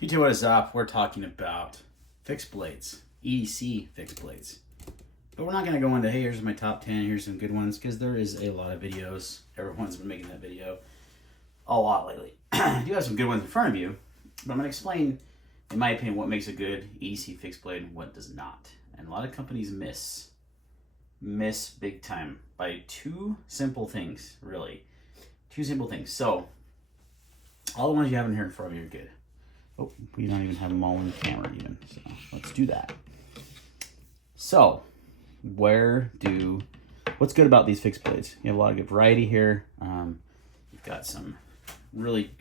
YouTube, what is up? We're talking about fixed blades, EDC fixed blades. But we're not going to go into, hey, here's my top 10, here's some good ones, because there is a lot of videos. Everyone's been making that video a lot lately. I do have some good ones in front of you, but I'm going to explain, in my opinion, what makes a good EDC fixed blade and what does not. And a lot of companies miss big time by two simple things, really. Two simple things. So, all the ones you have in here in front of you are good. Oh, we don't even have them all in the camera even, so let's do that. So, what's good about these fixed blades? You have a lot of good variety here. You've got some really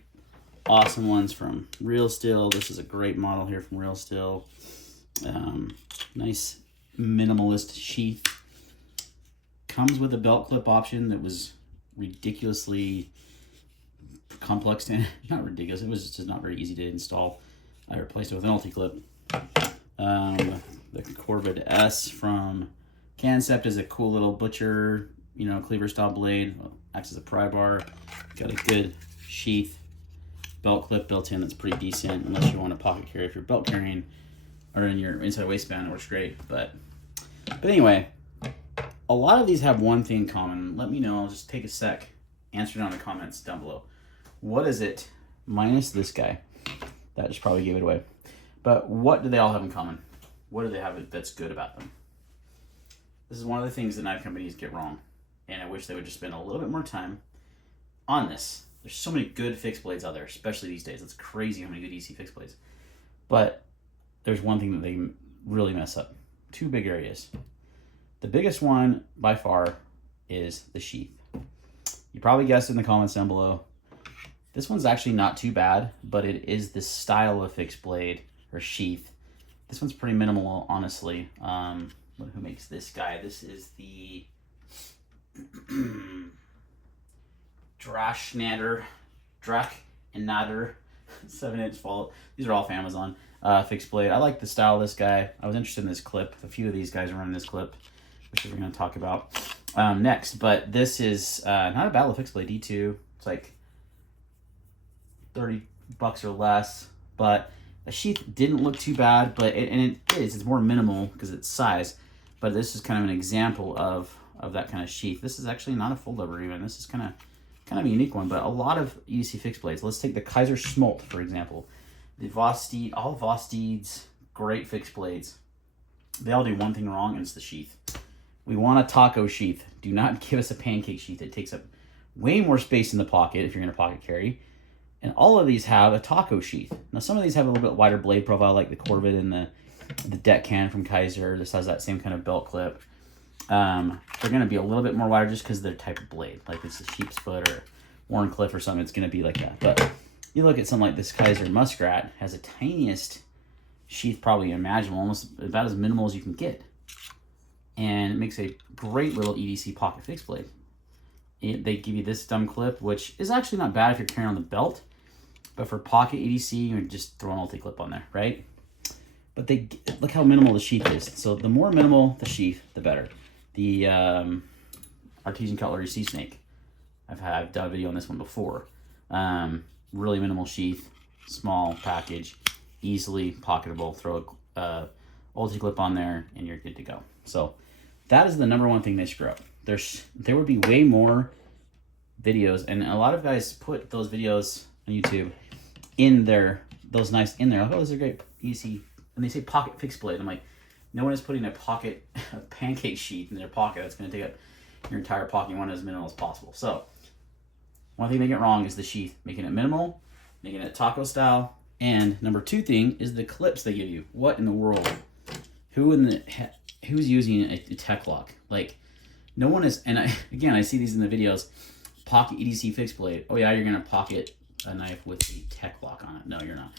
awesome ones from Real Steel. This is a great model here from Real Steel. Nice minimalist sheath. Comes with a belt clip option that was ridiculously complex and not ridiculous, it was just not very easy to install. I replaced it with an ulti-clip. The Korvid-S from Kansept is a cool little butcher, cleaver style blade. Acts as a pry bar. Got a good sheath belt clip built in that's pretty decent, unless you want a pocket carry if you're belt carrying or in your inside waistband, it works great. But anyway, a lot of these have one thing in common. Let me know. I'll just take a sec. Answer down in the comments down below. What is it, minus this guy? That just probably gave it away. But what do they all have in common? What do they have that's good about them? This is one of the things that knife companies get wrong. And I wish they would just spend a little bit more time on this. There's so many good fixed blades out there, especially these days. It's crazy how many good EC fixed blades. But there's one thing that they really mess up. Two big areas. The biggest one, by far, is the sheath. You probably guessed in the comments down below. This one's actually not too bad, but it is this style of fixed blade or sheath. This one's pretty minimal, honestly. Who makes this guy? This is the Drachnader 7-inch vault. These are all from Amazon. Fixed blade. I like the style of this guy. I was interested in this clip. A few of these guys are running this clip, which we're going to talk about next. But this is not a bad little fixed blade. D2. It's like $30 or less, but the sheath didn't look too bad, but it's more minimal because it's size, but this is kind of an example of that kind of sheath. This is actually not a fold over even. This is kind of a unique one, but a lot of EDC fixed blades. Let's take the Kizer Muskrat, for example. The Vosteed, all Vosteeds, great fixed blades. They all do one thing wrong, and it's the sheath. We want a taco sheath. Do not give us a pancake sheath. It takes up way more space in the pocket if you're going to pocket carry. And all of these have a taco sheath. Now, some of these have a little bit wider blade profile, like the Korvid and the Deck can from Kizer. This has that same kind of belt clip. They're going to be a little bit more wider just because of their type of blade. Like it's a sheep's foot or Warncliffe or something, it's going to be like that. But you look at something like this Kizer Muskrat, has the tiniest sheath probably imaginable, almost about as minimal as you can get. And it makes a great little EDC pocket fixed blade. They give you this dumb clip, which is actually not bad if you're carrying on the belt. But for pocket EDC, you would just throw an ulti clip on there, right? But look how minimal the sheath is. So the more minimal the sheath, the better. The Artisan Cutlery Sea Snake. I've done a video on this one before. Really minimal sheath, small package, easily pocketable. Throw a ulti clip on there, and you're good to go. So that is the number one thing they screw up. There would be way more videos, and a lot of guys put those videos on YouTube in there, those nice in there. Like, oh, those are great, easy. And they say pocket fixed blade. I'm like, no one is putting a pancake sheath in their pocket. That's going to take up your entire pocket. You want it as minimal as possible. So one thing they get wrong is the sheath, making it minimal, making it taco style. And number two thing is the clips they give you. What in the world? Who's using a tech lock? Like, no one is, and I see these in the videos, pocket EDC fixed blade. Oh yeah, you're gonna pocket a knife with a tech lock on it. No, you're not.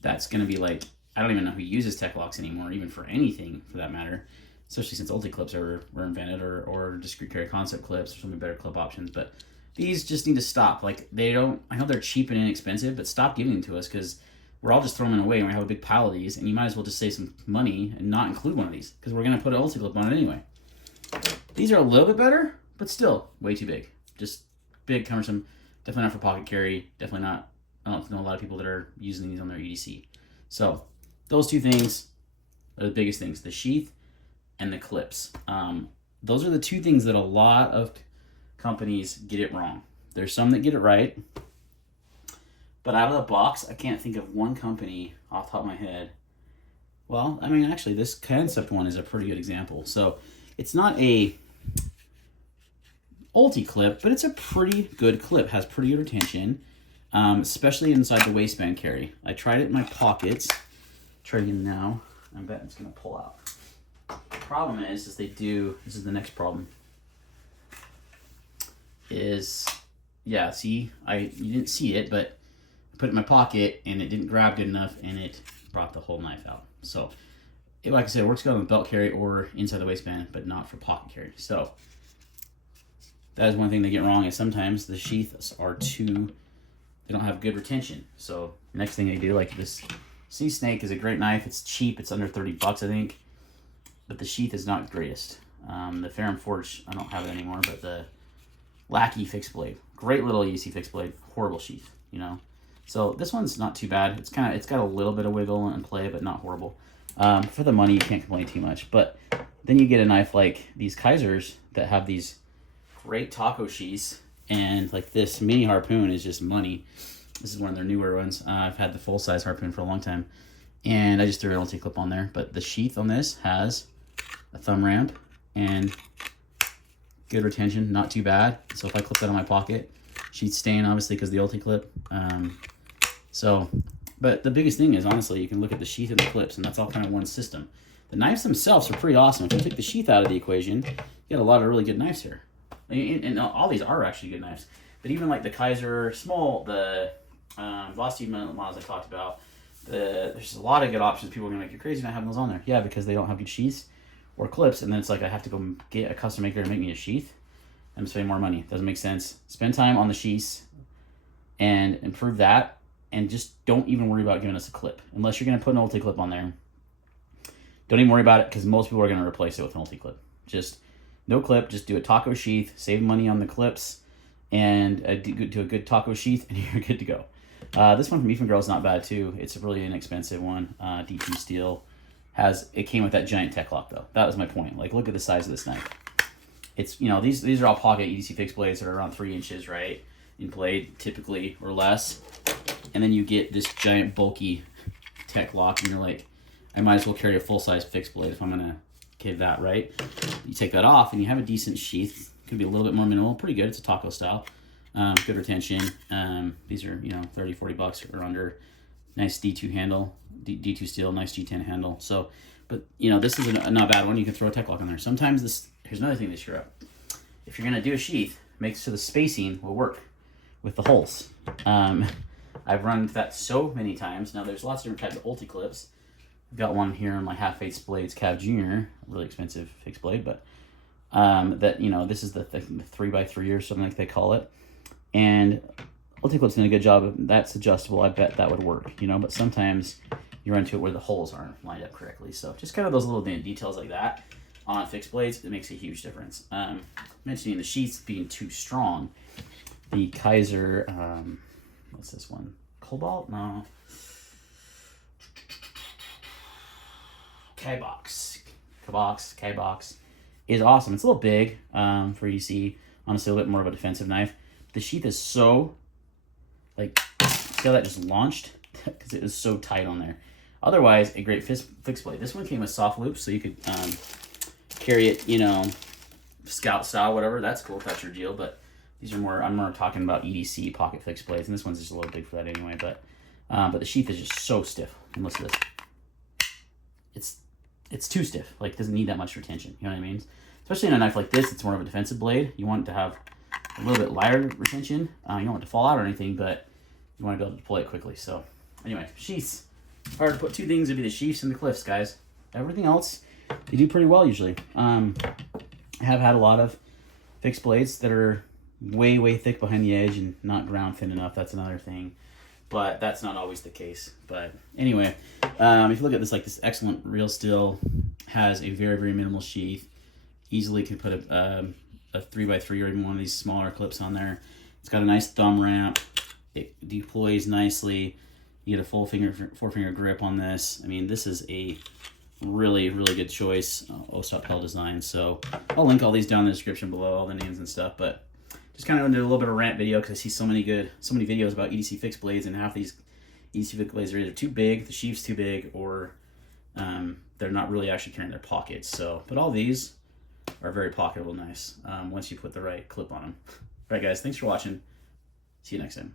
That's gonna be like, I don't even know who uses tech locks anymore, even for anything for that matter, especially since ulti clips were invented, or discrete carry concept clips, or some better clip options. But these just need to stop. Like, I know they're cheap and inexpensive, but stop giving them to us, because we're all just throwing them away and we have a big pile of these, and you might as well just save some money and not include one of these, because we're gonna put an ulti clip on it anyway. These are a little bit better, but still way too big. Just big, cumbersome. Definitely not for pocket carry. Definitely not. I don't know a lot of people that are using these on their EDC. So those two things are the biggest things, the sheath and the clips. Those are the two things that a lot of companies get it wrong. There's some that get it right, but out of the box, I can't think of one company off the top of my head. Well, I mean, actually, this Kansept one is a pretty good example. So it's not a ulti clip, but it's a pretty good clip. Has pretty good retention, especially inside the waistband carry. I tried it in my pockets. Try it again now. I bet it's gonna pull out. The problem is they do. This is the next problem. Yeah, see, you didn't see it, but I put it in my pocket and it didn't grab good enough, and it brought the whole knife out. So, like I said, it works good on the belt carry or inside the waistband, but not for pocket carry. So, that is one thing they get wrong, is sometimes the sheaths are they don't have good retention. So, next thing they do, like this Sea Snake is a great knife. It's cheap. It's under 30 bucks, I think. But the sheath is not the greatest. The Ferrum Forge, I don't have it anymore, but the Lackey fixed blade. Great little EDC fixed blade. Horrible sheath, you know. So this one's not too bad. It's got a little bit of wiggle and play, but not horrible. For the money, you can't complain too much. But then you get a knife like these Kizers that have these great taco sheaths, and like this mini Harpoon is just money. This is one of their newer ones. I've had the full size Harpoon for a long time, and I just threw an ulti clip on there. But the sheath on this has a thumb ramp and good retention, not too bad. So if I clip that on my pocket, sheath's staying obviously because the ulti clip. But the biggest thing is, honestly, you can look at the sheath and the clips, and that's all kind of one system. The knives themselves are pretty awesome. If you take the sheath out of the equation, you get a lot of really good knives here. And all these are actually good knives. But even like the Kizer Small, the Velocity models I talked about, there's a lot of good options. People are going to make you crazy not having those on there. Yeah, because they don't have good sheaths or clips, and then it's like I have to go get a custom maker to make me a sheath. I'm spending more money. Doesn't make sense. Spend time on the sheaths and improve that. And just don't even worry about giving us a clip. Unless you're going to put an ulti clip on there. Don't even worry about it, because most people are going to replace it with an ulti clip. Just no clip. Just do a taco sheath. Save money on the clips. And do a good taco sheath, and you're good to go. This one from Eagengrow is not bad, too. It's a really inexpensive one. D2 steel. It came with that giant tech lock, though. That was my point. Like, look at the size of this knife. It's, you know, these are all pocket EDC fixed blades that are around 3 inches, right? In blade, typically, or less. And then you get this giant bulky tech lock, and you're like, I might as well carry a full-size fixed blade if I'm going to give that, right? You take that off, and you have a decent sheath. Could be a little bit more minimal. Pretty good. It's a taco style. Good retention. These are, you know, 30, 40 bucks or under. Nice D2 handle. D2 steel, nice G10 handle. So, but, you know, this is a not bad one. You can throw a tech lock on there. Sometimes here's another thing to screw up. If you're going to do a sheath, make so the spacing will work with the holes. I've run into that so many times. Now, there's lots of different types of ulti clips. I've got one here on my half-face blades Cav Jr., really expensive fixed blade, but that, you know, this is the 3x3 or something like they call it. And ulti clip's doing a good job. That's adjustable. I bet that would work, you know, but sometimes you run into it where the holes aren't lined up correctly. So just kind of those little details like that on fixed blades, it makes a huge difference. Mentioning the sheaths being too strong, the Kizer, what's this one? Cobalt? No. K-Box is awesome. It's a little big for EDC. Honestly, a little bit more of a defensive knife. The sheath is so, like, see how that just launched? Because it was so tight on there. Otherwise, a great fixed blade. This one came with soft loops, so you could carry it, you know, scout style, whatever. That's cool if that's your deal, but these are more, I'm more talking about EDC pocket fixed blades, and this one's just a little big for that anyway, but the sheath is just so stiff. And listen to this. It's too stiff. Like, it doesn't need that much retention. You know what I mean? Especially in a knife like this, it's more of a defensive blade. You want it to have a little bit lighter retention. You don't want it to fall out or anything, but you want to be able to deploy it quickly. So, anyway, sheaths. If I were to put two things, it'd be the sheaths and the cliffs, guys. Everything else, they do pretty well usually. I have had a lot of fixed blades that are way, way thick behind the edge and not ground thin enough. That's another thing. But that's not always the case. But anyway, if you look at this, like this excellent Real Steel has a very, very minimal sheath. Easily can put a 3x3 or even one of these smaller clips on there. It's got a nice thumb ramp. It deploys nicely. You get a full four finger grip on this. I mean, this is a really good choice. Ostap design. So I'll link all these down in the description below, all the names and stuff. But just kind of do a little bit of a rant video because I see so many videos about EDC fixed blades, and half these EDC fixed blades are either too big, the sheath's too big, or they're not really actually carrying their pockets. So, but all these are very pocketable, nice once you put the right clip on them. All right, guys, thanks for watching. See you next time.